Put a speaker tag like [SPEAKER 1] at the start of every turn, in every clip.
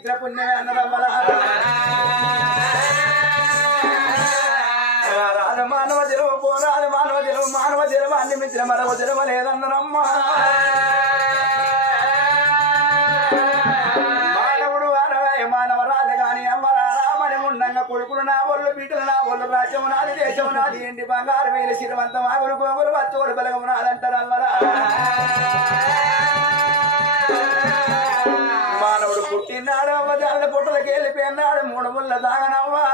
[SPEAKER 1] జన్మించిన పుణ్యమే అన్నదమ్మల మానవ జలవ పోరాదు మానవ జలవ మానవ జలవాన్ని మించిన మరవ జలవ లేదన్నరమ్మా మానవుడు అనవే మానవరాలు కాని అమ్మరామని ఉండంగా కొడుకులు నా ఒళ్ళు బిడ్డలు నా ఒళ్ళు రాజ్యము నాది దేశము నాది ఎండి బంగారు వేల శిరవంతం ఆగురు గోగులు వచ్చోడు బలగము నాదంటారు అమ్మరా దాని వెళ్ళిపోయినాడు మూడు ముళ్ళ దాగనవ్వా.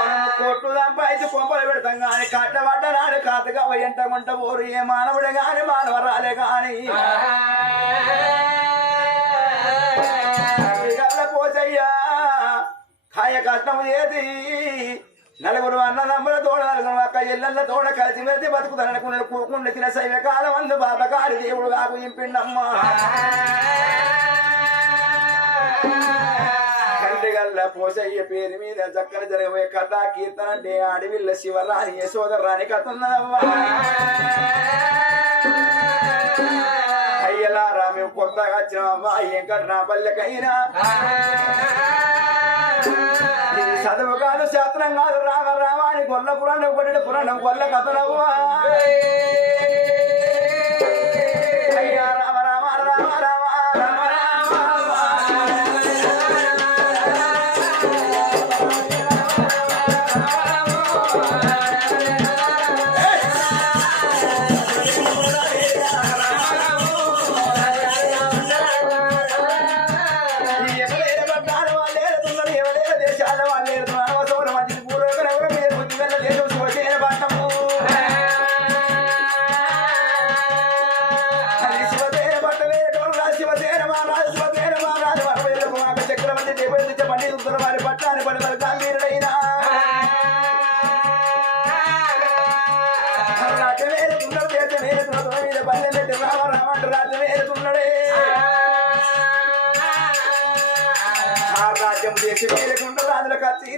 [SPEAKER 1] మనం కోట్లు సంపాదించి కొంపలు పెడతాం కానీ కట్టబడ్డ నాడు కాతగా ఎంట గుంట పోరు. ఏ మానవుడే గాని మానవరాలే గాని. గల్ల పోచయ్యా కాయ కష్టం ఏది నలుగురు అన్నదమ్ముల తోడ నలుగురు అక్క ఇళ్ళ తోడ కలిసి మెలిసి బతుకుతాననుకున్నాడు కూకుండా తిన శైవ కాలం అందు బాబకారి దేవుడు కాకు ఇంపిండమ్మా. పోసయ్య పేరు మీద చక్కని జరగబోయే కథ కీర్తన అంటే అడవిల్ల శివరాణి యశోదరాని కథ ఉన్నదమ్మా అయ్యలారా మేము కొత్తగా వచ్చినామమ్మా ఏం కట్టినా పల్లెకైనా ఇది చదువు కాదు శాస్త్రం కాదు రామ రామాని గొల్ల పురాణం కొట్టిన పురాణం గొల్ల కథనవ్వా.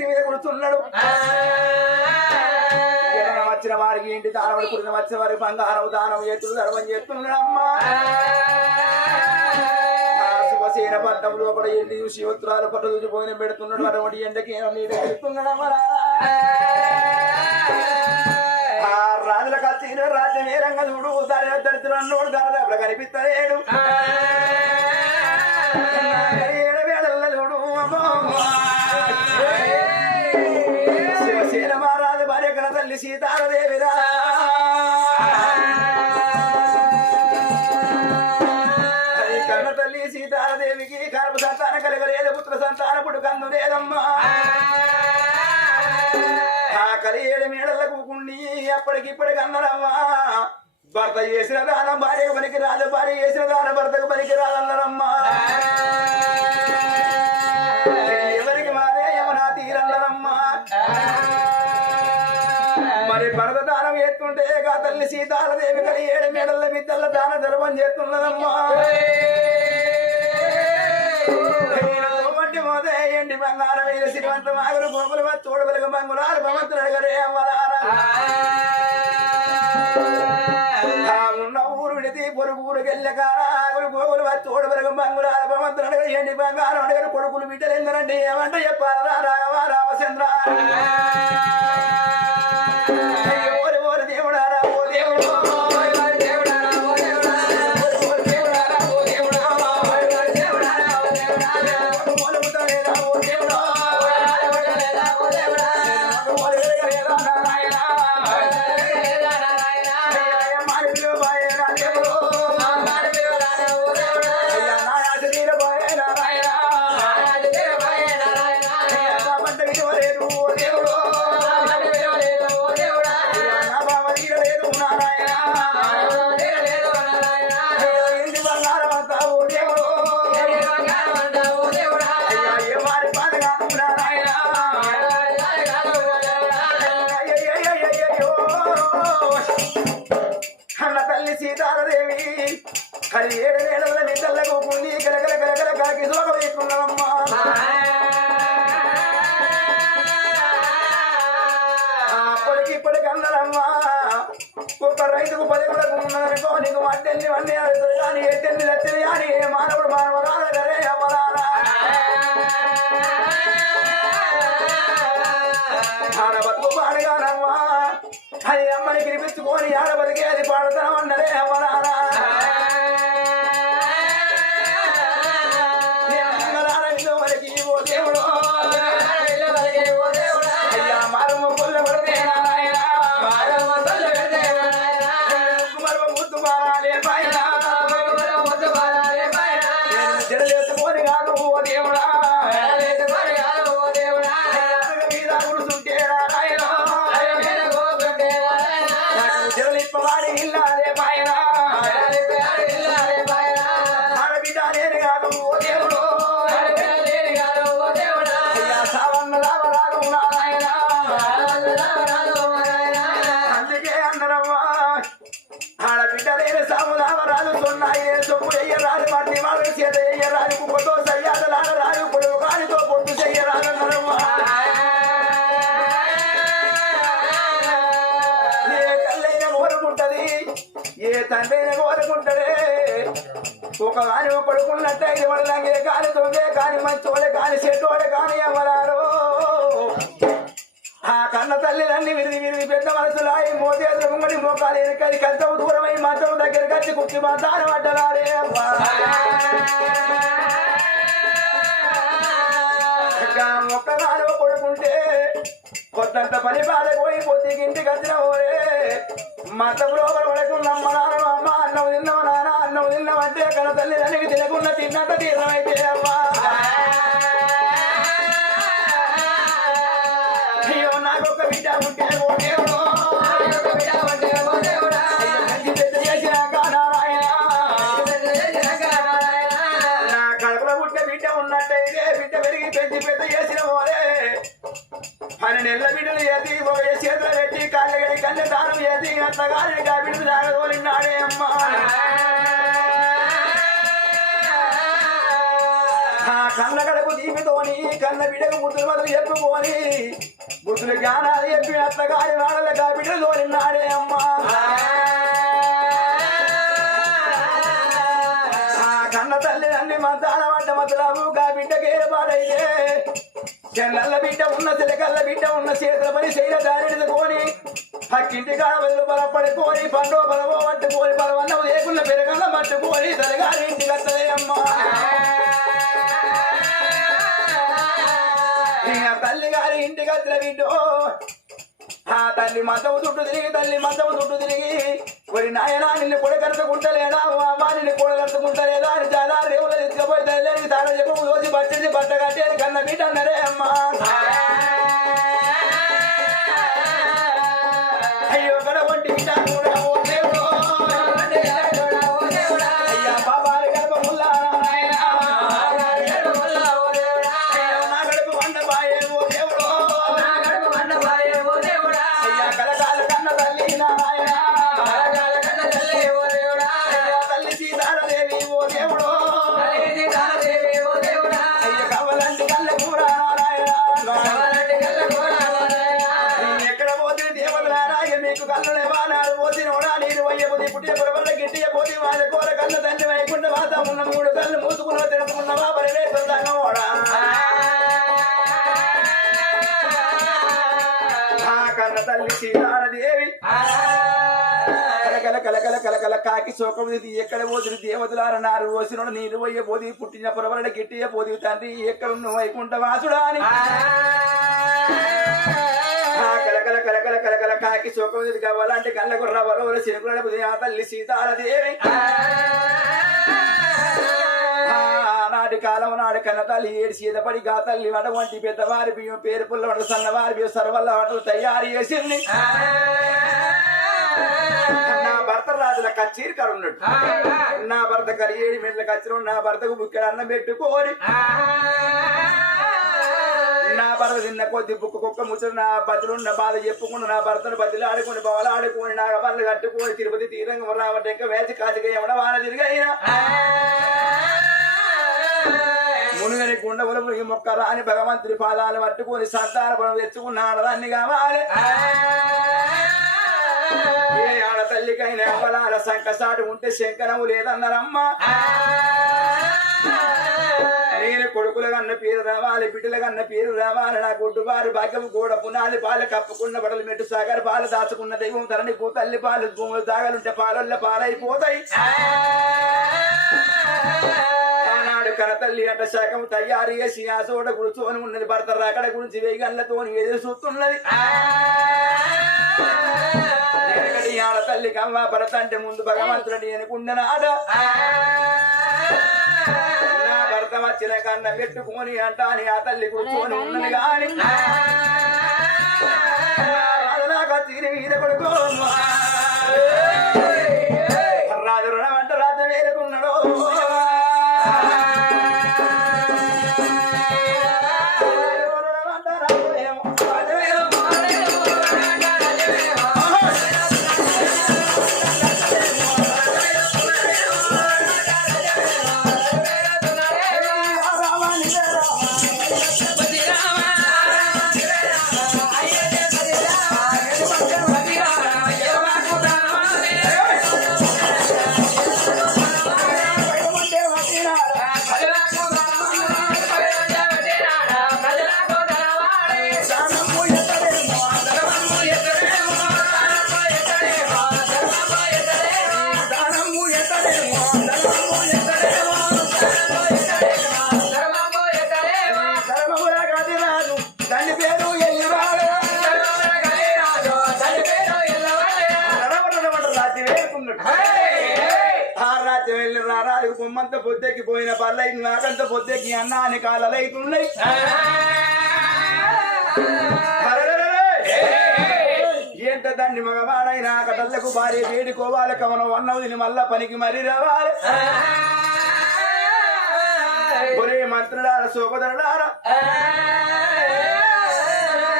[SPEAKER 1] మీద కొడుతున్నాడు. వచ్చిన వారికి ఇంటి దానవుడు? కుడిన వచ్చిన వారికి బంగారం దానం ఎత్తులు ధర్మం చేస్తున్నాడు అమ్మా. శివసేన పట్టం లోపల ఎండి చూసి ఉత్తరాలు పట్టు చూసి పోయిన పెడుతున్నాడు. అటువంటి ఎండకి ఏమో పెడుతున్నాడు రాజుల కత్తిన రాజ్యం ఏ రంగ చూడు? దరిద్రుడు అన్నోడు కనిపిస్తలేడు. లేదమ్మా. ఆ కలియేడు మేడలకు కుండి అప్పటికిప్పటికి అన్నారమ్మా. భర్త చేసిన దానం భార్య పనికి రాదు భార్య చేసిన దాన భర్తకు పనికి రాదన్నారమ్మా ఎవరికి మారే యమునా తీరన్నారమ్మా మరి భరత దానం ఎత్తుంటే గా తల్లి సీతాలదేవి కలి ఏడు మేడల మిద్దల దాన ధర్మం చేస్తున్నదమ్మా. వంటి బంగారం మీద శ్రీమంత మాగులు గోపులు తోడు వెలుగు బంగులాలు భగవంతుడు అడగరే అమ్మలారా. ఉన్న ఊరు విడిది పొరుగు ఊరు గెల్లె కాగులు గోగులు తోడు వెలుగు బంగులాలు భగవంతుడు అడగడు ఎండి బంగారం అడగడు కొడుకులు బిడ్డలు ఎందరండి ఏమంటే చెప్పారా రాఘవ రామచంద్ర. తండ్రి కోరుకుంటాడే ఒక కాని ఒక కొడుకున్నట్టయితే వాళ్ళంగే కాని దొంగే కాని మంచోడే కాని చెట్టోడే కాని ఎవరారు ఆ కన్న తల్లిలన్నీ విరిగి విరిగి పెద్ద మనసులాయి మోదేదులు ముంగడి మోకాలు ఎనకది కంచవు దూరమై మంచం దగ్గరికి వచ్చి కుర్చి మాతాను అడ్డలాడే అమ్మా ఒక్కగానో కొడుకుంటే కొత్తంత పని బాధపోయి పొద్దుకి ఇంటికి వచ్చిన ఓరే. మతం లోపల పడకుండా అమ్మ నాన్న అమ్మ అన్నం తిన్నావు నాన్న అన్నం తిన్నావంటే కన తల్లి దానికి తినకుండా తిన్నట్టు తీరమైతే అమ్మా. కళ్ళగడి కళ్ళ కన్ను దానం చేసి అత్తగారిని కా బిడ్డలు అమ్మా. కన్న కడకు దీపితోని కన్న బిడకు గుర్తులు మొదలు చెప్పుకొని గుర్తులు జ్ఞానాలు చెప్పి అత్తగారి నాడల కా బిడ్డలు అమ్మా. కన్న తల్లి అన్ని మంతాల వంట మతలాము గా బిడ్డకి ఏర్పాడైతే చెల్లల్ల బిడ్డ ఉన్న చిలకల్ల బిడ్డ ఉన్న చేతుల పని శైల దారిని కోని పక్కింటి కాడ బలపడి కోరి పండు బలవో కోరి బలవన్న లేకున్న పెరగల్ల పట్టుకోని తలగారి ఇంటికి వస్తలే అమ్మా. ఇక తల్లి గారి ఇంటికి వచ్చిన బిడ్డో ఆ తల్లి మతవు చుట్టూ తిరిగి తల్లి మతవు చుట్టూ తిరిగి ఒరి నాయనా నిన్ను కొడకరుచుకుంటలేదా? అమ్మా నిన్ను కొడకరుచుకుంటలేదా? అని చాలా రేవులు తీసుకుపోయి తల్లి తాడ చెప్పు దోసి పట్టింది బట్ట కట్టేది కన్న బిడ్డ అన్నరే అమ్మా. కాకి శోకం ఎక్కడ పోతుంది దేవతలార? నారు పోసిన నీళ్ళు పోయే పోది. పుట్టిన పొరవల గిట్టియ పోది తండ్రి. ఎక్కడున్న వైకుంఠ వాసుడా అని. ఆ కలకల కలకల కలకల కాకి శోకం కావాలంటే కళ్ళ గుర్ర వరవల చినుకుల ఆ తల్లి సీతారాదేవి నాటి కాలం నాడు కన్న తల్లి ఏడు సీతపడి గా తల్లి వడ వంటి పెద్దవారి బియ్యం పేరు పుల్ల వడ సన్నవారి బియ్యం సర్వల్ల వంటలు తయారు చేసింది. రాజుల కచ్చీరి కాడు ఉన్నాడు. నా భర్త కరి ఏడు మెట్ల కచ్చిన నా భర్తకు బుక్కెడు అన్నం పెట్టుకోని. నా భర్త తిన్న కొద్ది బుక్క కుక్క ముచ్చట నా బతులున్న బాధ చెప్పుకుని నా భర్తను బతిలు ఆడుకుని బవలు ఆడుకుని నా బర్రెలు కట్టుకుని తిరుపతి తీరంగం రావట ఇంకా వేచి కాచిగా ఏమన్నా వాన తిరిగైనా. మునుగని గుండవుల మునిగి మొక్క రాని భగవంతుడి పాదాలు పట్టుకుని సంతాన పనులు తెచ్చుకున్న ఆడదాన్ని కావాలి. తల్లికైన అవ్వలాల సంకసాటు ఉంటే శంకరము లేదన్నారమ్మా. నేను కొడుకుల కన్న పేరు రావాలి బిడ్డల కన్న పేరు రావాలి. నా గుడ్డుబారు భాగ్యము గోడ పునాది పాలు కప్పుకున్న బడలు మెట్టు సాగర పాలు దాచుకున్న దైవం తరణి తల్లి పాలు భూములు దాగలుంటే పాలల్ల పాలైపోతాయి. ఆనాడు కనతల్లి అంట శాఖం తయారు చేసి ఆ చోట కూర్చొని ఉన్నది. భర్త రాకడ గురించి వేగండ్లతో ఎదురు చూస్తున్నది. తల్లికి అమ్మ భరత అంటే ముందు భగవంతుడి అనుకున్ననాడ నా భర్త వచ్చిన కన్న పెట్టుకొని అంట అని ఆ తల్లి కూర్చొని ఉన్నది కాని రాజులాగా తీరి మీద కొడుకో నాకంత పొద్దెక్కి అన్న అని కాలలైతున్నాయి ఏంట దాన్ని మగవాడైనా కటల్లకు భార్య వేడుకోవాలి కమనం అన్నది మళ్ళా పనికి మరీ రావాలి? ఒరే మంత్రుడారా సోపదరుడారా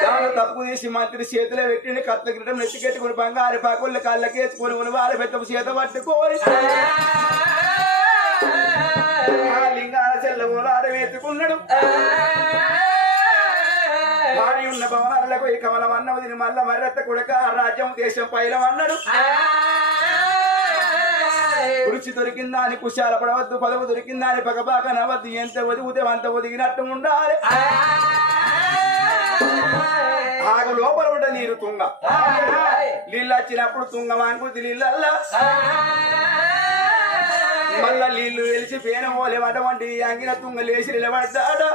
[SPEAKER 1] దాని తప్పు తీసి మంత్రి చేతిలో పెట్టిండి కత్త గిట్టం నెత్తికెట్టుకుని బంగారు పాకుళ్ళు కళ్ళకేసుకొని ఉని వారి పెద్ద చేత పట్టుకోని. ఎత్తుకున్నాడు భార్య ఉన్న భవనాలకు ఈ కమలం అన్నవదిని మల్ల మర్రెత్త కొడుక రాజ్యం దేశం పైలం అన్నాడు. కృషి దొరికిందా అని కుశాల పడవద్దు పదవు దొరికిందా అని పగబాక నవద్దు ఎంత ఒదిగితే అంత ఒదిగినట్టు ఉండాలి. ఆగు లోపల ఉండ నీరు తుంగ. నీళ్ళు వచ్చినప్పుడు తుంగ మాంకుది నీళ్ళల్లా. మళ్ళా నీళ్ళు వెలిసి పేన పోలే అటువంటి అంగిన తుంగ లేచి నిలబడ్డాడు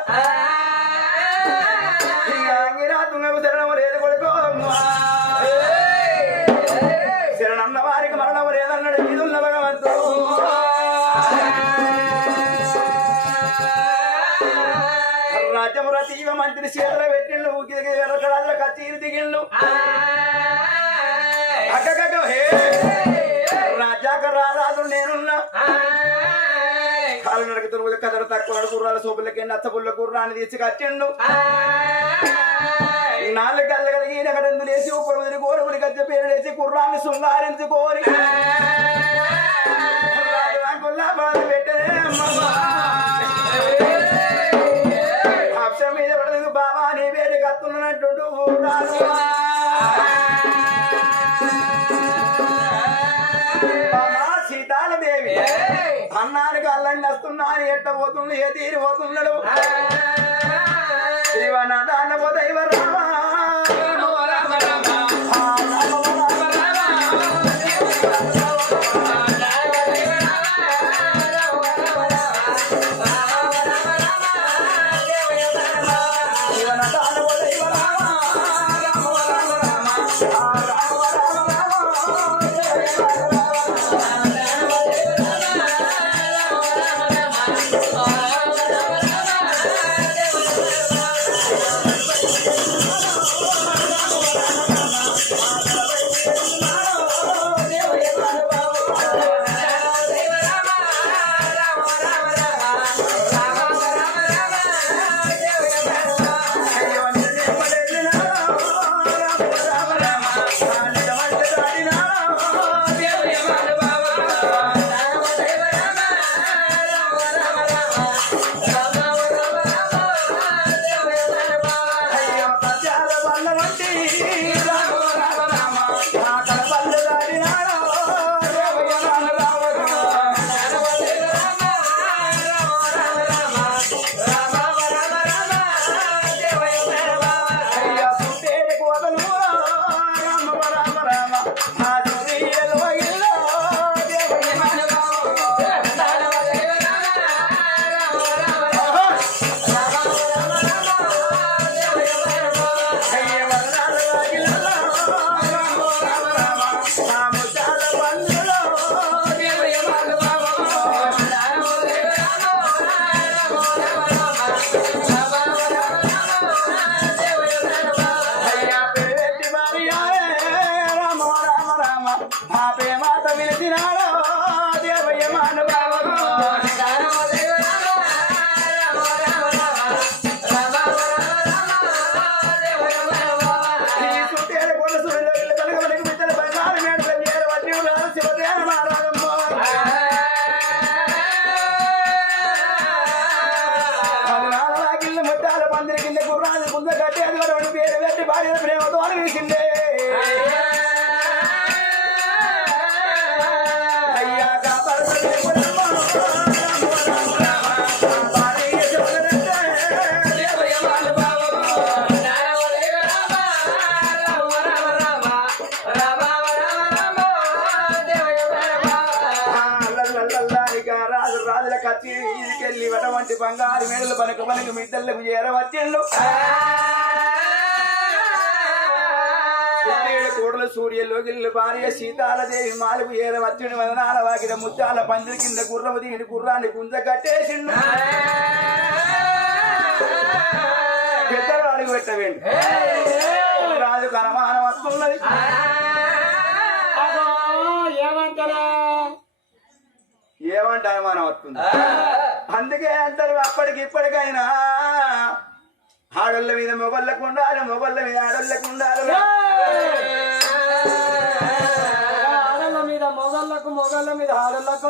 [SPEAKER 1] ఇక అంగిన తుంగకు శరణం లేదు కొడుకో. శరణన్న వారికి మరణం లేదన్నాడు ఇదున్న భగవంతుడు. రాజ్యము రతీవ మంత్రి చేతుల పెట్టిండు ఊకి ఎరకడాల కత్తిరి దిగిండు అక్కకక్క హే! రాజాక రారాజు నేనున్నా కాలు నరకుతున్న కదర తక్కువ గుర్రాల సోపులకి నచ్చపుల్ల గుర్రాన్ని తీసుకొచ్చిండు నాలుగు కళ్ళ కలిగి నగడందు లేచి కొడుకుని కోరుకుని గజ్జ పేరు లేచి కుర్రాన్ని గుల్లా బాధ పెట్టే అక్షం మీద పడదు బాబా నీ వేడి కత్తున్నట్టు వస్తున్నారు ఎట్ట పోతుంది ఏ తీరి పోతున్నాడు శివనాథాన దైవ రామ శివనాథాన వంటి బంగారు మేడలు పనక పనక మిద్దళ్ళకు చేరవచ్చిండు. సూర్యుడు కోడలు సూర్య భార్య సీతాలదేవి మాలకు ఏరవచ్చుని వదనాల వాకిన ముత్యాల పందిరి కింద గుర్రము దిగిన గుర్రాన్ని గుంజ కట్టేసిండు. పెద్దలు అడుగు పెట్టవేండి. రాజు కనమానం వస్తున్నది. ఏమంటారా? ఏమంటే అనుమానం వస్తుంది. అందుకే అంటారు అప్పటికి ఇప్పటికైనా ఆడోళ్ళ మీద మొబళ్ళకు ఉండాలి మొబళ్ళ మీద ఆడోళ్ళకు ఉండాలి. మొగళ్ళకు మొగళ్ళ మీద ఆడళ్ళకు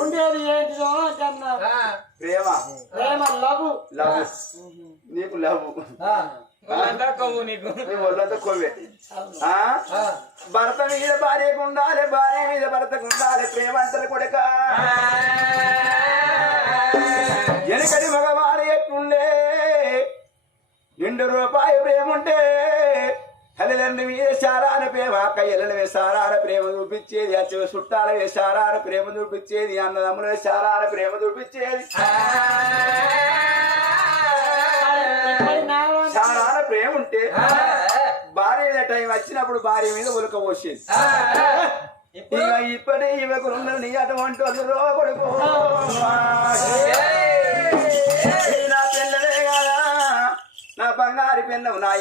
[SPEAKER 1] ఉండేది ఏంటిదో అంటున్నా. ప్రేమ. ప్రేమ లవ్. లవ్. నీకు లవ్? భర్త మీద భార్యకు ఉండాలి భార్య మీద భర్తకు ఉండాలి ప్రేమ అంటారు కొడక. ఎనకటి మగవారు ఎట్లుండే నిండు రూపాయి ప్రేమ ఉంటే తల్లిదండ్రి మీద సారాన ప్రేమ కయ్యల మీద సారాన ప్రేమ చూపించేది అచ్చ చుట్టాల సారాన ప్రేమ చూపించేది అన్నదమ్ముల సారాన ప్రేమ చూపించేది. సారాన ప్రేమ ఉంటే భార్య టైం వచ్చినప్పుడు భార్య మీద ఉలక పోసేది. ఇక ఇప్పటి యువకులు నీ అటువంటి వాళ్ళు కొడుకు నా పిల్లలే కదా నా బంగారు పిల్లవు నా